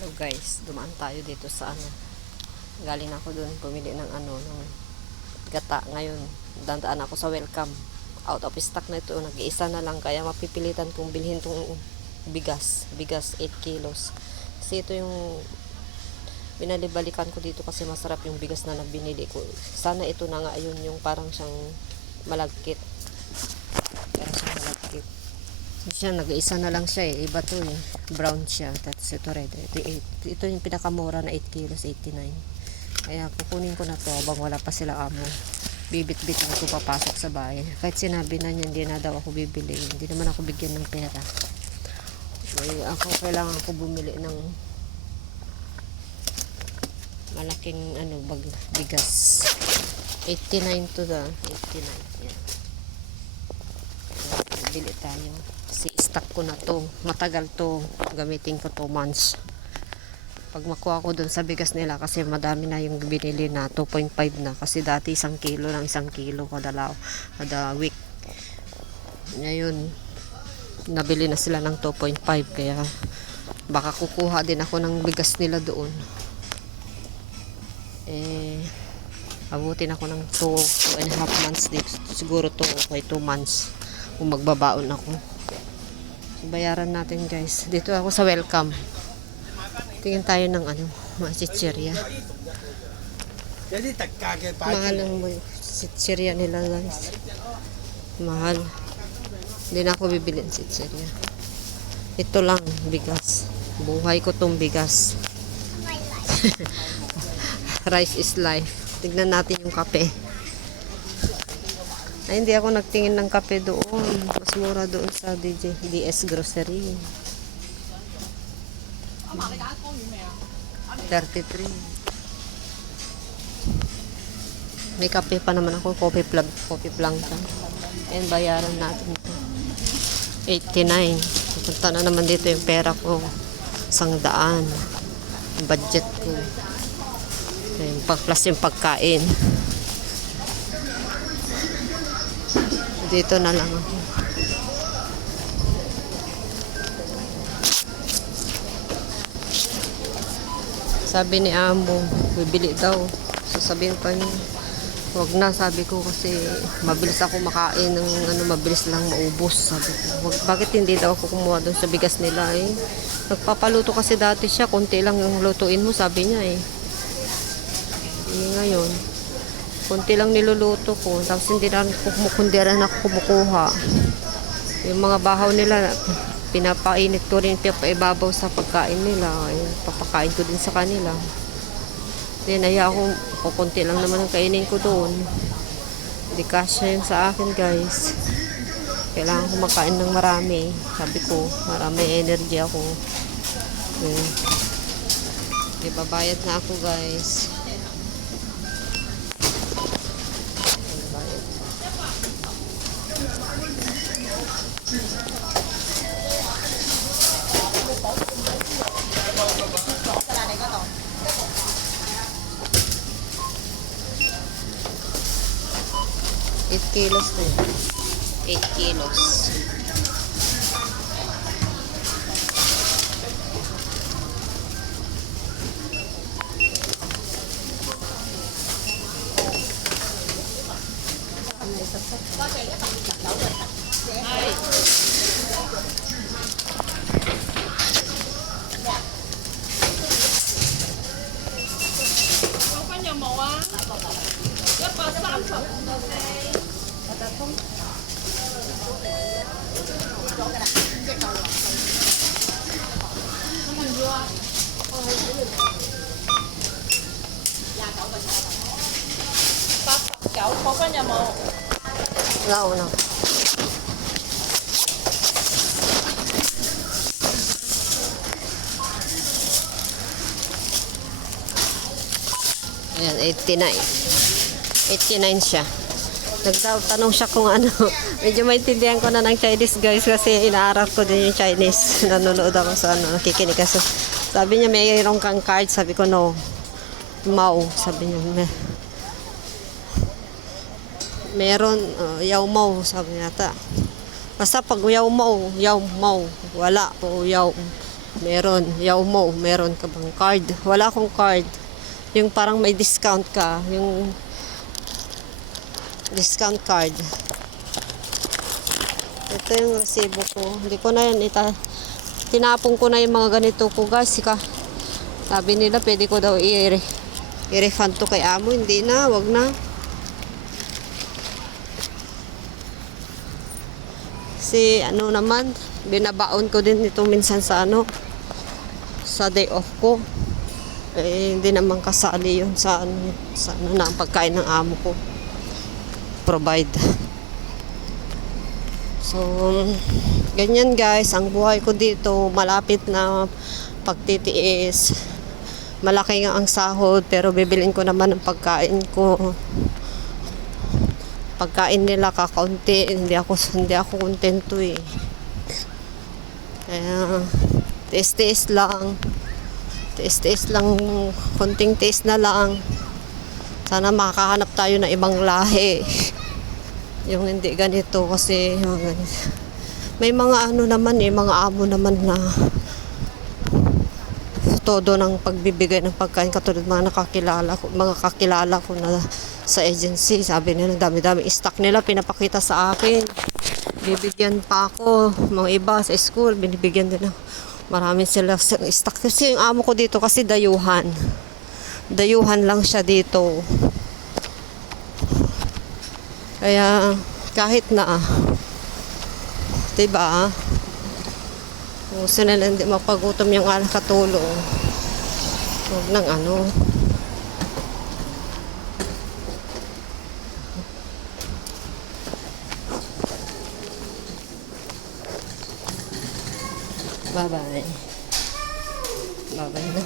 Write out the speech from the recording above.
Hello guys, dumaan tayo dito sa galing ako dun pumili ng ng gata. Ngayon dandaan ako sa Welcome. Out of stock na ito, nag-iisa na lang, kaya mapipilitan kong bilhin tong bigas 8 kilos. Kasi ito yung binalibalikan ko dito kasi masarap yung bigas na nabinili ko. Sana ito na nga, ayun yung parang siyang malagkit. Siya, nag-iisa na lang siya eh. Iba to eh. Brown siya. Tapos ito red. Ito yung pinakamura na 8 kilos, 89. Kaya kukunin ko na to habang wala pa sila amo. Bibit-bit na ito papasok sa bahay. Kahit sinabi na niya, hindi na daw ako bibili. Hindi naman ako bigyan ng pera. Ako kailangan ko bumili ng malaking bigas. 89 to the 89. Yan. Bili tayo. Kasi stock ko na to. Matagal to. Gamitin ko 2 months. Pag makuha ko dun sa bigas nila, kasi madami na yung binili na 2.5 na. Kasi dati 1 kilo lang, 1 kilo kada week. Ngayon, nabili na sila ng 2.5. Kaya baka kukuha din ako ng bigas nila doon. Abutin ako ng 2.5 months dito. Siguro to okay, 2 months. Kung magbabaon ako. Bayaran natin guys. Dito ako sa Welcome. Tingin tayo ng mga chichirya. Mahal ang chichirya nila guys. Mahal. Hindi na ako bibili ng chichirya. Ito lang, bigas. Buhay ko tong bigas. Rice is life. Tignan natin yung kape. Ay, hindi ako nagtingin ng kape doon. Mas mura doon sa DS Grocery. 33. May kape pa naman ako. Coffee Blanca. Ayan, bayaran natin ito. 89. Pupunta na naman dito yung pera ko. 100. Yung budget ko. Ayan, plus yung pagkain. Dito na lang ako. Sabi ni Amo, bibili daw. Sasabihin pa niya, wag na, sabi ko, kasi mabilis ako makain ng mabilis lang maubos. Sabi ko, bakit hindi daw ako kumuha doon sa bigas nila eh. Nagpapaluto kasi dati siya, konti lang yung lutuin mo, sabi niya eh. Ngayon, konti lang niluluto ko, tapos hindi rin ako kumukuha. Yung mga bahaw nila, pinapainit ko rin, pinapaibabaw sa pagkain nila. Ayun, papakain ko din sa kanila. Then, kukunti lang naman ang kainin ko doon. Hindi kasya yun sa akin, guys. Kailangan ko makain ng marami. Sabi ko, marami energy ako. Ayun. Ibabayad na ako, guys. Eight kilos to yun. 8 kilos. Cậu không có nhà một. Lâu nào. Ayan, 89. 89 siya. Nagtanong siya kung medyo maintindihan ko na ng Chinese guys, kasi inaaral ko din yung Chinese. Nanonood ako sa nakikinig kasi. Sabi niya, mayroon kang card. Sabi ko, no. Mau. Sabi niya, meron, yaw mau. Sabi niya, basta pag yaw mau, wala. O yaw. Meron. Yaumo, meron ka bang card? Wala akong card. Yung parang may discount ka. Yung discount card. Ito yung resibo ko. Hindi ko na yan tinapon ko na yung mga ganito ko guys. Sabi nila pwede ko daw i-refund to kay amo. Hindi na, wag na. Kasi ano naman, binabaon ko din ito minsan sa sa day off ko. Eh, hindi naman kasali yun sa na ang pagkain ng amo ko. Provide. So, ganyan guys, ang buhay ko dito, malapit na pagtitiis. Malaki nga ang sahod, pero bibilin ko naman ang pagkain ko. Pagkain nila kakaunti, hindi ako kontento eh. Kaya, tiis-tiis lang. Tiis-tiis lang, konting tiis na lang. Sana makakahanap tayo ng ibang lahi. Yung hindi ganito kasi may mga naman mga amo naman na todo ng pagbibigay ng pagkain katulad mga kakilala ko na sa agency. Sabi nila dami-dami stock nila pinapakita sa akin. Bibigyan pa ako. Mga iba sa school binibigyan din marami sila stock kasi yung amo ko dito kasi dayuhan lang siya dito. Kaya kahit na diba gusto na hindi mapagutom yung anak katulong, huwag nang bye bye na.